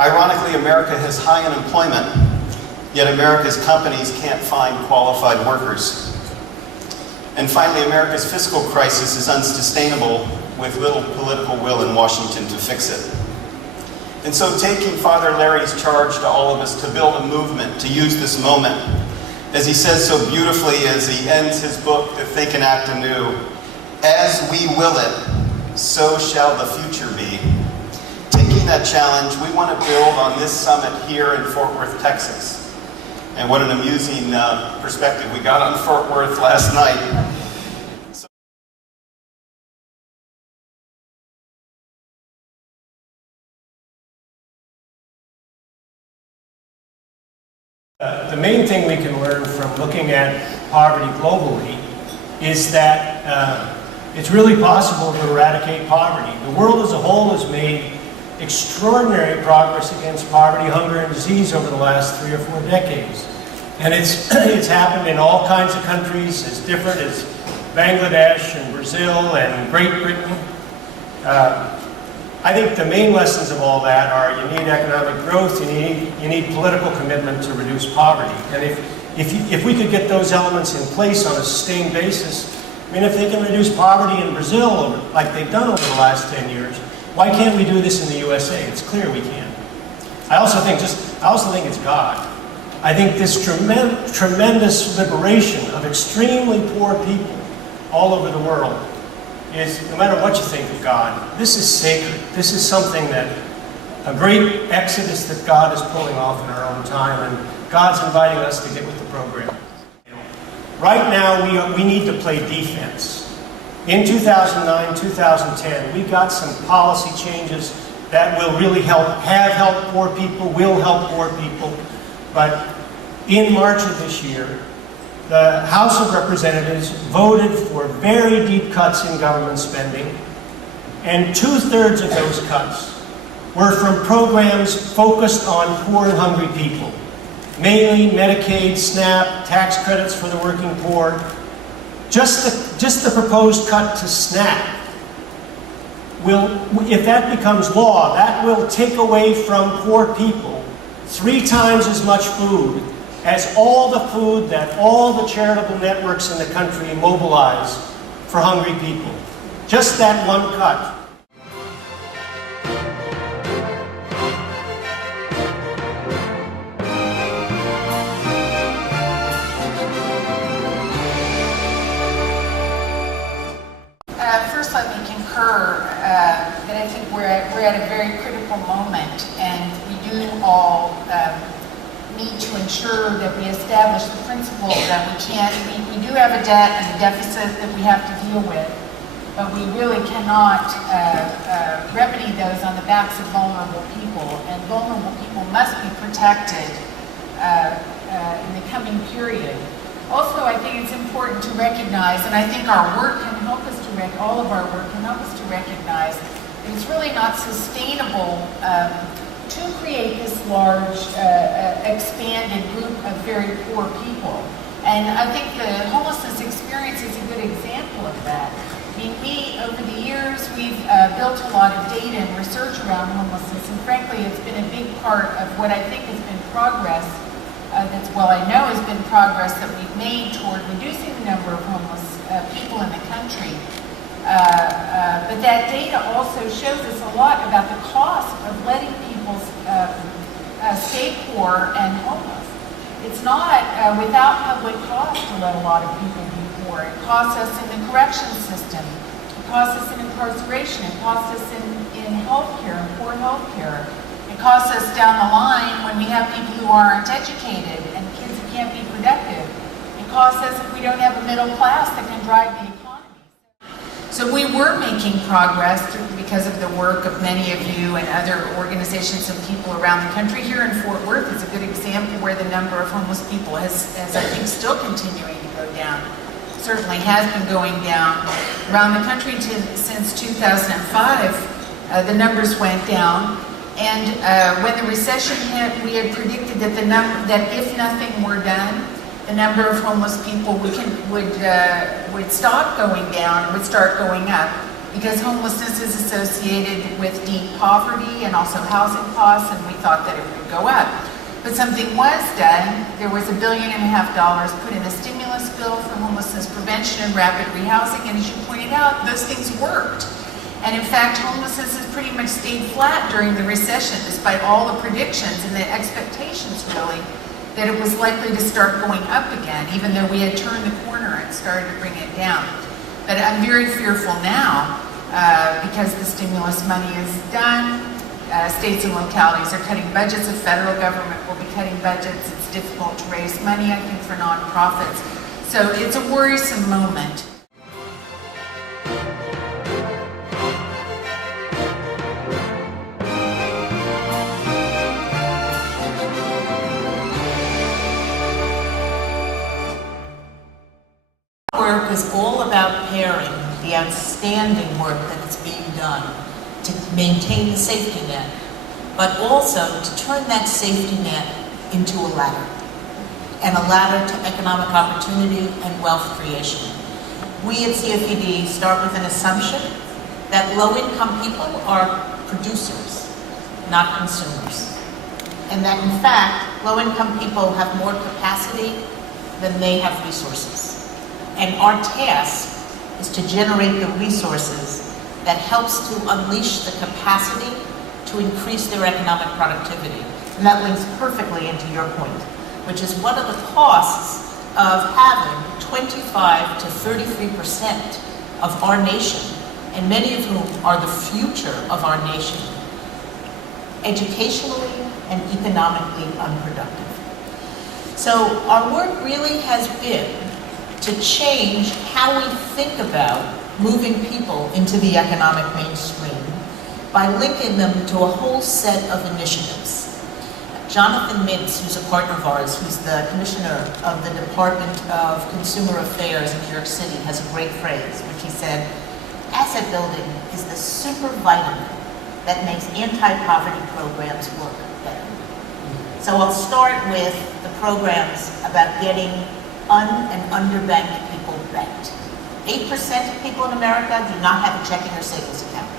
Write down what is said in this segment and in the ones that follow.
Ironically, America has high unemployment, yet America's companies can't find qualified workers. And finally, America's fiscal crisis is unsustainable with little political will in Washington to fix it. And so taking Father Larry's charge to all of us to build a movement, to use this moment, as he says so beautifully as he ends his book, To Think and Act Anew, as we will it, so shall the future be. Taking that challenge, we want to build on this summit here in Fort Worth, Texas. And what an amusing perspective we got on Fort Worth last night. The main thing we can learn from looking at poverty globally is that it's really possible to eradicate poverty. The world as a whole has made extraordinary progress against poverty, hunger, and disease over the last 3 or 4 decades. And it's happened in all kinds of countries as different as Bangladesh and Brazil and Great Britain. I think the main lessons of all that are you need economic growth, you need political commitment to reduce poverty. And if we could get those elements in place on a sustained basis, I mean, if they can reduce poverty in Brazil like they've done over the last 10 years, why can't we do this in the USA? It's clear we can. I also think it's God. I think this tremendous liberation of extremely poor people all over the world is, no matter what you think of God, this is sacred. This is something that, a great exodus that God is pulling off in our own time, and God's inviting us to get with the program. Right now, we need to play defense. In 2009, 2010, we got some policy changes that will really have helped poor people, will help poor people. But in March of this year, the House of Representatives voted for very deep cuts in government spending, and 2/3 of those cuts were from programs focused on poor and hungry people. Mainly Medicaid, SNAP, tax credits for the working poor. Just the proposed cut to SNAP will, if that becomes law, that will take away from poor people 3 times as much food as all the food that all the charitable networks in the country mobilize for hungry people. Just that one cut. First, let me concur that I think we're at a very critical moment, and we do all need to ensure that we establish the principle that we do have a debt and a deficit that we have to deal with, but we really cannot remedy those on the backs of vulnerable people, and vulnerable people must be protected in the coming period. Also, I think it's important to recognize, and I think our work can help us to all of our work can help us to recognize that it's really not sustainable to create this large, expanded group of very poor people. And I think the homelessness experience is a good example of that. I mean, over the years, we've built a lot of data and research around homelessness, and frankly, it's been a big part of what I think has been progress, I know has been progress that we've made toward reducing the number of homeless people in the country. But that data also shows us a lot about the cost of letting people stay poor and homeless. It's not without public cost to let a lot of people be poor. It costs us in the correction system. It costs us in incarceration. It costs us in health care and poor health care. It costs us down the line when we have people who aren't educated and kids who can't be productive. It costs us if we don't have a middle class that can drive the economy. So we were making progress because of the work of many of you and other organizations and people around the country. Here in Fort Worth is a good example where the number of homeless people is I think, still continuing to go down. Certainly has been going down. Around the country since 2005, the numbers went down. And when the recession hit, we had predicted that if nothing were done, the number of homeless people would stop going down and would start going up. because homelessness is associated with deep poverty and also housing costs, and we thought that it would go up. But something was done. There was $1.5 billion put in the stimulus bill for homelessness prevention and rapid rehousing, and as you pointed out, those things worked. And in fact, homelessness has pretty much stayed flat during the recession, despite all the predictions and the expectations, really, that it was likely to start going up again, even though we had turned the corner and started to bring it down. But I'm very fearful now because the stimulus money is done. States and localities are cutting budgets. The federal government will be cutting budgets. It's difficult to raise money, I think, for nonprofits. So it's a worrisome moment. Work is all about pairing the outstanding work that is being done to maintain the safety net, but also to turn that safety net into a ladder, and a ladder to economic opportunity and wealth creation. We at CFED start with an assumption that low-income people are producers, not consumers, and that in fact, low-income people have more capacity than they have resources. And our task is to generate the resources that helps to unleash the capacity to increase their economic productivity. And that links perfectly into your point, which is what are the costs of having 25 to 33% of our nation, and many of whom are the future of our nation, educationally and economically unproductive. So our work really has been to change how we think about moving people into the economic mainstream by linking them to a whole set of initiatives. Jonathan Mintz, who's a partner of ours, who's the commissioner of the Department of Consumer Affairs in New York City, has a great phrase, which he said, asset building is the super vitamin that makes anti-poverty programs work better. So I'll start with the programs about getting and underbanked people banked. 8% of people in America do not have a checking or savings account.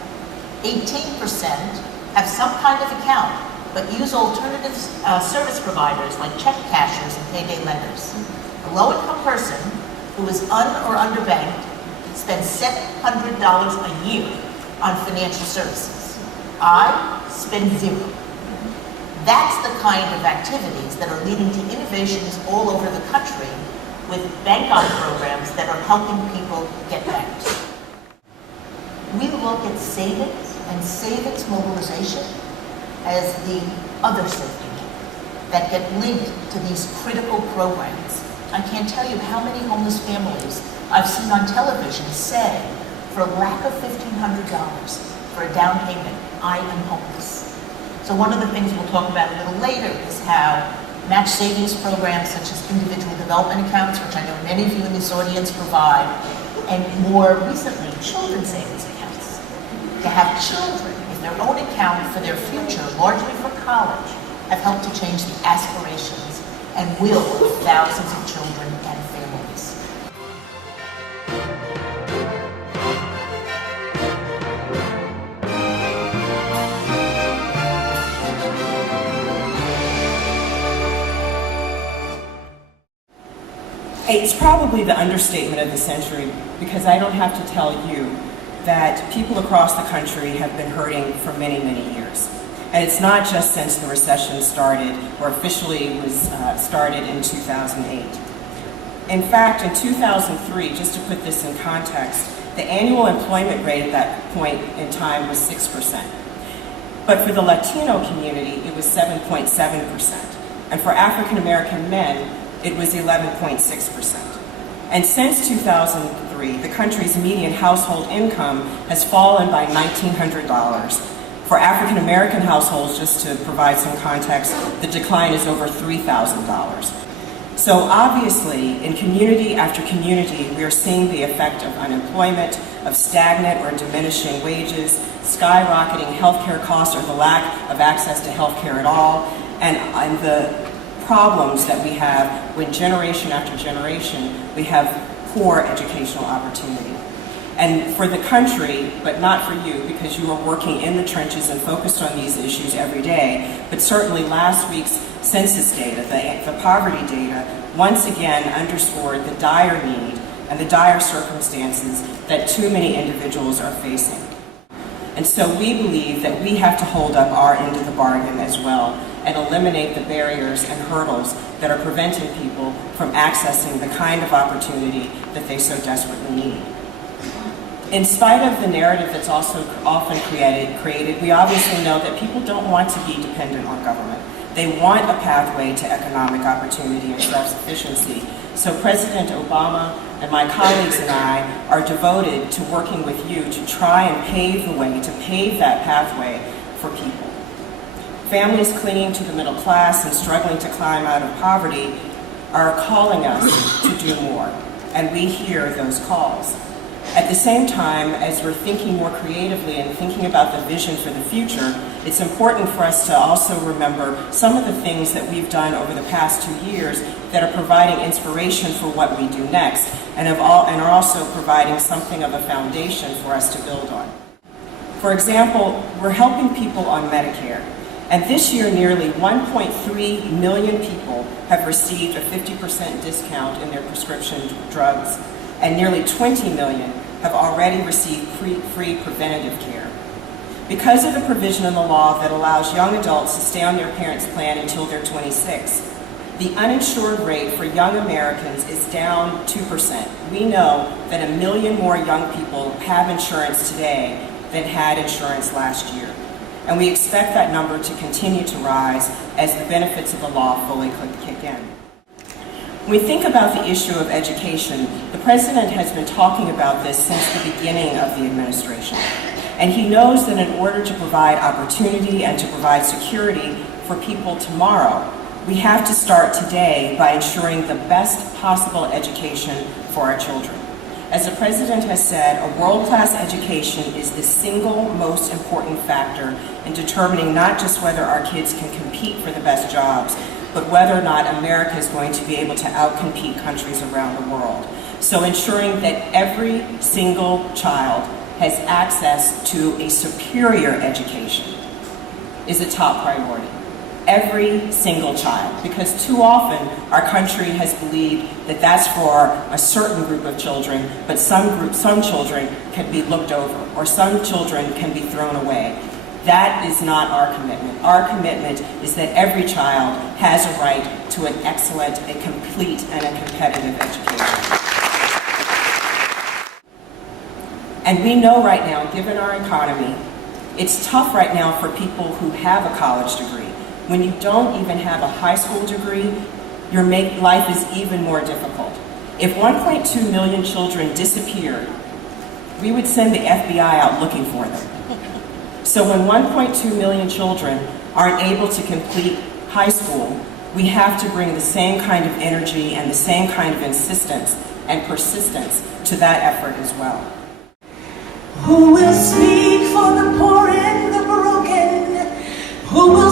18% have some kind of account, but use alternative service providers like check cashers and payday lenders. A low-income person who is or underbanked spends $700 a year on financial services. I spend $0. That's the kind of activities that are leading to innovations all over the country, with bank-on programs that are helping people get banked. We look at savings and savings mobilization as the other safety net that get linked to these critical programs. I can't tell you how many homeless families I've seen on television say, for lack of $1,500 for a down payment, I am homeless. So one of the things we'll talk about a little later is how match savings programs such as individual development accounts, which I know many of you in this audience provide, and more recently, children's savings accounts. To have children with their own account for their future, largely for college, have helped to change the aspirations and will of thousands of children and families. It's probably the understatement of the century, because I don't have to tell you that people across the country have been hurting for many, many years. And it's not just since the recession started, or officially was started in 2008. In fact, in 2003, just to put this in context, the annual employment rate at that point in time was 6%. But for the Latino community, it was 7.7%. And for African American men, it was 11.6%. And since 2003, the country's median household income has fallen by $1,900. For African American households, just to provide some context, the decline is over $3,000. So obviously, in community after community, we are seeing the effect of unemployment, of stagnant or diminishing wages, skyrocketing healthcare costs or the lack of access to healthcare at all, and the problems that we have when generation after generation we have poor educational opportunity. And for the country, but not for you, because you are working in the trenches and focused on these issues every day, but certainly last week's census data, the poverty data, once again underscored the dire need and the dire circumstances that too many individuals are facing. And so we believe that we have to hold up our end of the bargain as well and eliminate the barriers and hurdles that are preventing people from accessing the kind of opportunity that they so desperately need. In spite of the narrative that's also often created, we obviously know that people don't want to be dependent on government. They want a pathway to economic opportunity and self-sufficiency. So President Obama and my colleagues and I are devoted to working with you to try and pave the way, to pave that pathway for people. Families clinging to the middle class and struggling to climb out of poverty are calling us to do more, and we hear those calls. At the same time, as we're thinking more creatively and thinking about the vision for the future, it's important for us to also remember some of the things that we've done over the past 2 years that are providing inspiration for what we do next, and are also providing something of a foundation for us to build on. For example, we're helping people on Medicare, and this year nearly 1.3 million people have received a 50% discount in their prescription drugs, and nearly 20 million have already received free preventative care. Because of the provision in the law that allows young adults to stay on their parents' plan until they're 26, the uninsured rate for young Americans is down 2%. We know that 1 million more young people have insurance today than had insurance last year. And we expect that number to continue to rise as the benefits of the law fully kick in. When we think about the issue of education, the President has been talking about this since the beginning of the administration. And he knows that in order to provide opportunity and to provide security for people tomorrow, we have to start today by ensuring the best possible education for our children. As the President has said, a world-class education is the single most important factor in determining not just whether our kids can compete for the best jobs, but whether or not America is going to be able to outcompete countries around the world. So ensuring that every single child has access to a superior education is a top priority. Every single child, because too often our country has believed that that's for a certain group of children, but some children can be looked over, or some children can be thrown away. That is not our commitment. Our commitment is that every child has a right to an excellent, a complete, and a competitive education. And we know right now, given our economy, it's tough right now for people who have a college degree. When you don't even have a high school degree, your life is even more difficult. If 1.2 million children disappeared, we would send the FBI out looking for them. So when 1.2 million children aren't able to complete high school, we have to bring the same kind of energy and the same kind of insistence and persistence to that effort as well. Who will speak for the poor and the broken? Who will